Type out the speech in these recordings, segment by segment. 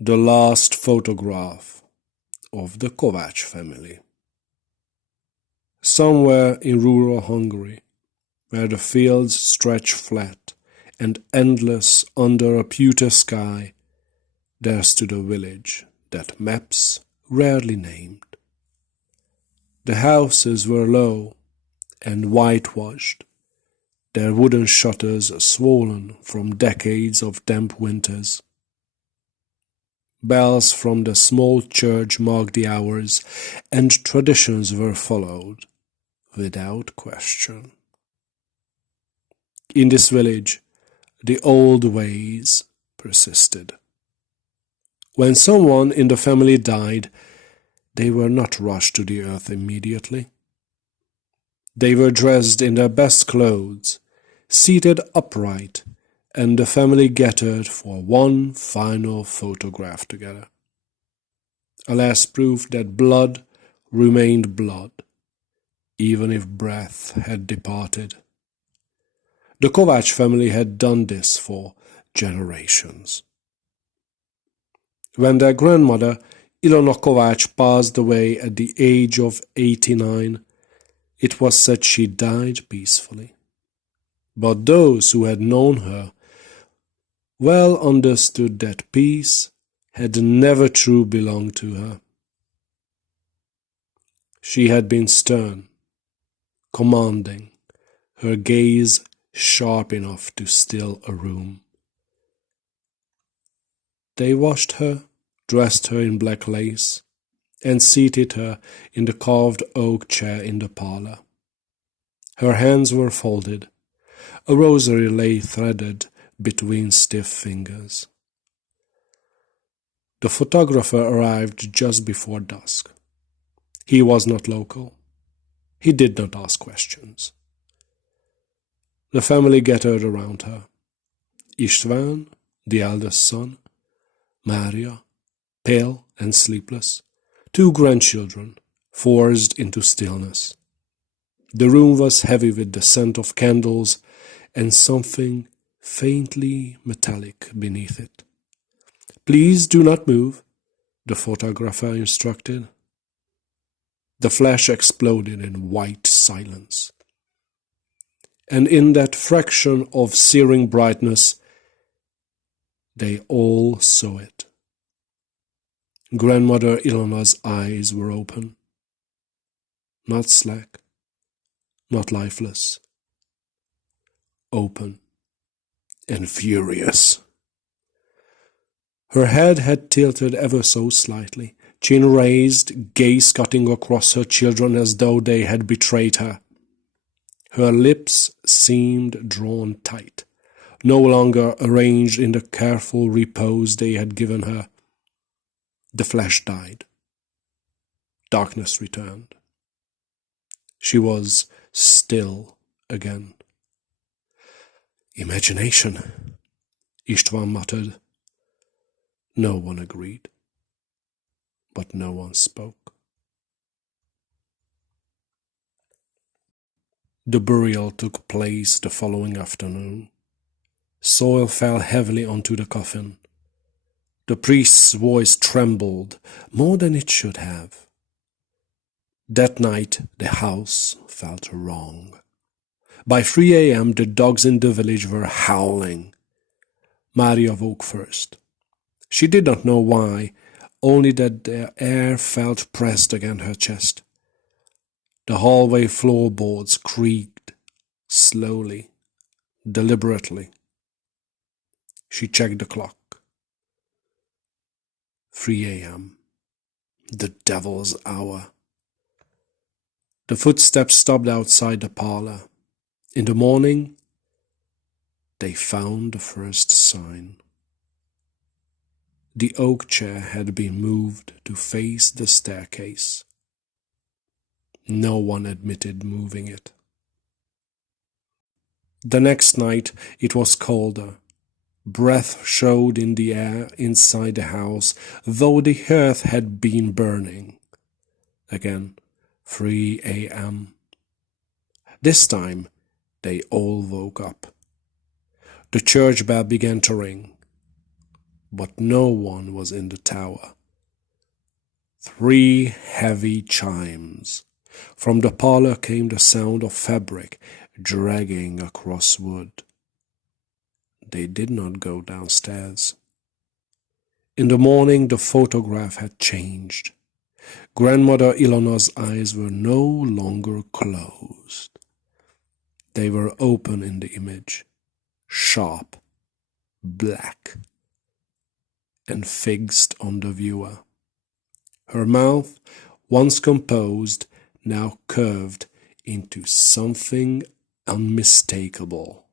The last photograph of the Kovács family. Somewhere in rural Hungary, where the fields stretch flat and endless under a pewter sky, there stood a village that maps rarely named. The houses were low and whitewashed, their wooden shutters swollen from decades of damp winters. Bells from the small church marked the hours, and traditions were followed without question. In this village, the old ways persisted. When someone in the family died, they were not rushed to the earth immediately. They were dressed in their best clothes, seated upright, and the family gathered for one final photograph together. A last proof that blood remained blood, even if breath had departed. The Kovács family had done this for generations. When their grandmother, Ilona Kovács, passed away at the age of 89, it was said she died peacefully. But those who had known her well understood that peace had never truly belonged to her. She had been stern, commanding, her gaze sharp enough to still a room. They washed her, dressed her in black lace, and seated her in the carved oak chair in the parlor. Her hands were folded. A rosary lay threaded between stiff fingers. The photographer arrived just before dusk. He was not local. He did not ask questions. The family gathered around her. István, the eldest son, Mária, pale and sleepless, two grandchildren, forced into stillness. The room was heavy with the scent of candles and something faintly metallic beneath it. "Please do not move," the photographer instructed. The flash exploded in white silence. And in that fraction of searing brightness, they all saw it. Grandmother Ilona's eyes were open. Not slack, not lifeless. Open and furious. Her head had tilted ever so slightly, chin raised, gaze cutting across her children as though they had betrayed her. Her lips seemed drawn tight, no longer arranged in the careful repose they had given her. The flash died. Darkness returned. She was still again. "Imagination," István muttered. No one agreed, but no one spoke. The burial took place the following afternoon. Soil fell heavily onto the coffin. The priest's voice trembled more than it should have. That night the house felt wrong. By 3 a.m. the dogs in the village were howling. Mária woke first. She did not know why, only that the air felt pressed against her chest. The hallway floorboards creaked, slowly, deliberately. She checked the clock. 3 a.m. The devil's hour. The footsteps stopped outside the parlor. In the morning, they found the first sign. The oak chair had been moved to face the staircase. No one admitted moving it. The next night it was colder. Breath showed in the air inside the house, though the hearth had been burning. Again, 3 a.m. This time they all woke up. The church bell began to ring. but no one was in the tower. 3 heavy chimes. From the parlor came the sound of fabric dragging across wood. They did not go downstairs. In the morning the photograph had changed. Grandmother Ilona's eyes were no longer closed. They were open in the image, sharp, black, and fixed on the viewer. Her mouth, once composed, now curved into something unmistakable.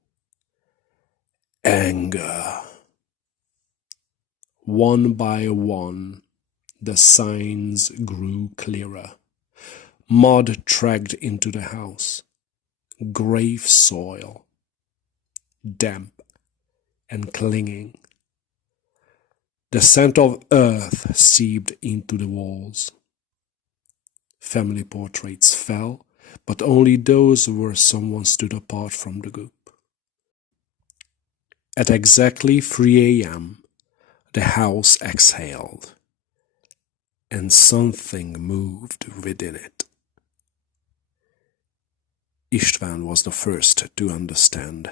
Anger. One by one, the signs grew clearer. Mud dragged into the house. Grave soil. Damp and clinging. The scent of earth seeped into the walls. Family portraits fell, but only those where someone stood apart from the group. At exactly 3 a.m., the house exhaled, and something moved within it. István was the first to understand.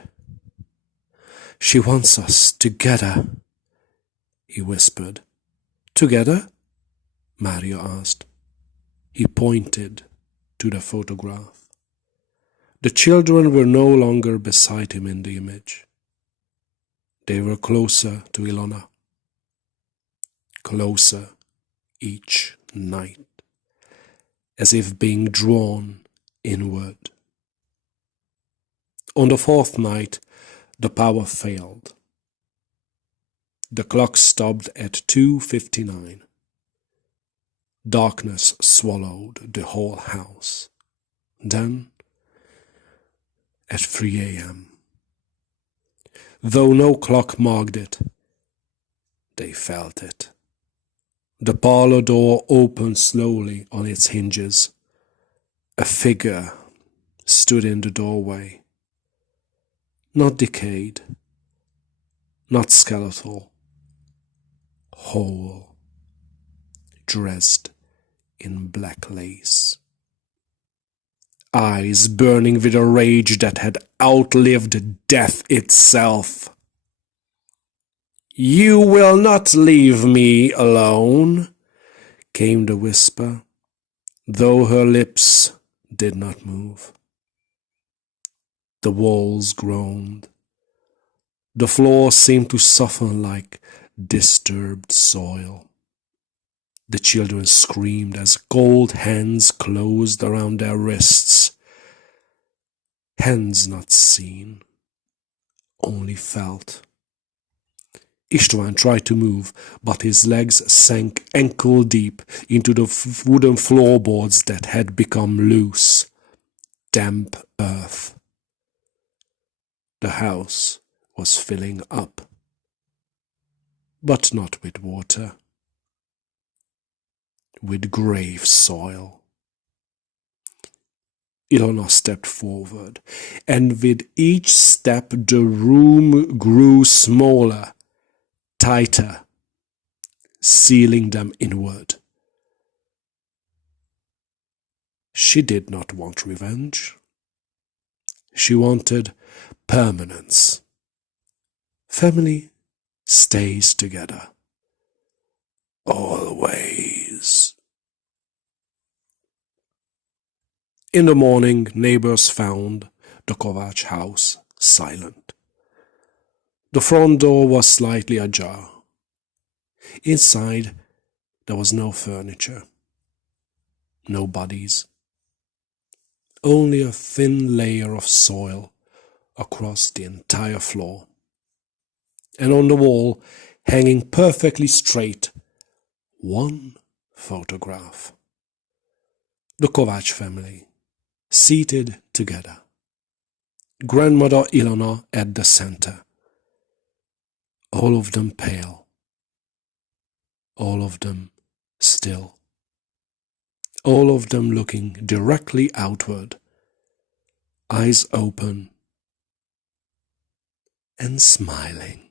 "She wants us together," he whispered. "Together?" Maria asked. He pointed to the photograph. The children were no longer beside him in the image. They were closer to Ilona. Closer each night, as if being drawn inward. On the 4th night, the power failed. The clock stopped at 2:59. Darkness swallowed the whole house. Then, at 3 a.m., though no clock marked it, they felt it. The parlor door opened slowly on its hinges. A figure stood in the doorway. Not decayed, not skeletal, whole, dressed in black lace. Eyes burning with a rage that had outlived death itself. "You will not leave me alone," came the whisper, though her lips did not move. The walls groaned. The floor seemed to soften like disturbed soil. The children screamed as cold hands closed around their wrists. Hands not seen, only felt. István tried to move, but his legs sank ankle-deep into the wooden floorboards that had become loose, damp earth. The house was filling up, but not with water, with grave soil. Ilona stepped forward, and with each step the room grew smaller, tighter, sealing them inward. She did not want revenge. She wanted permanence. Family stays together. Always. In the morning, neighbors found the Kovács house silent. The front door was slightly ajar. Inside, there was no furniture, no bodies, only a thin layer of soil across the entire floor. And on the wall, hanging perfectly straight, one photograph. The Kovács family, seated together. Grandmother Ilona at the center. All of them pale. All of them still. All of them looking directly outward, eyes open and smiling.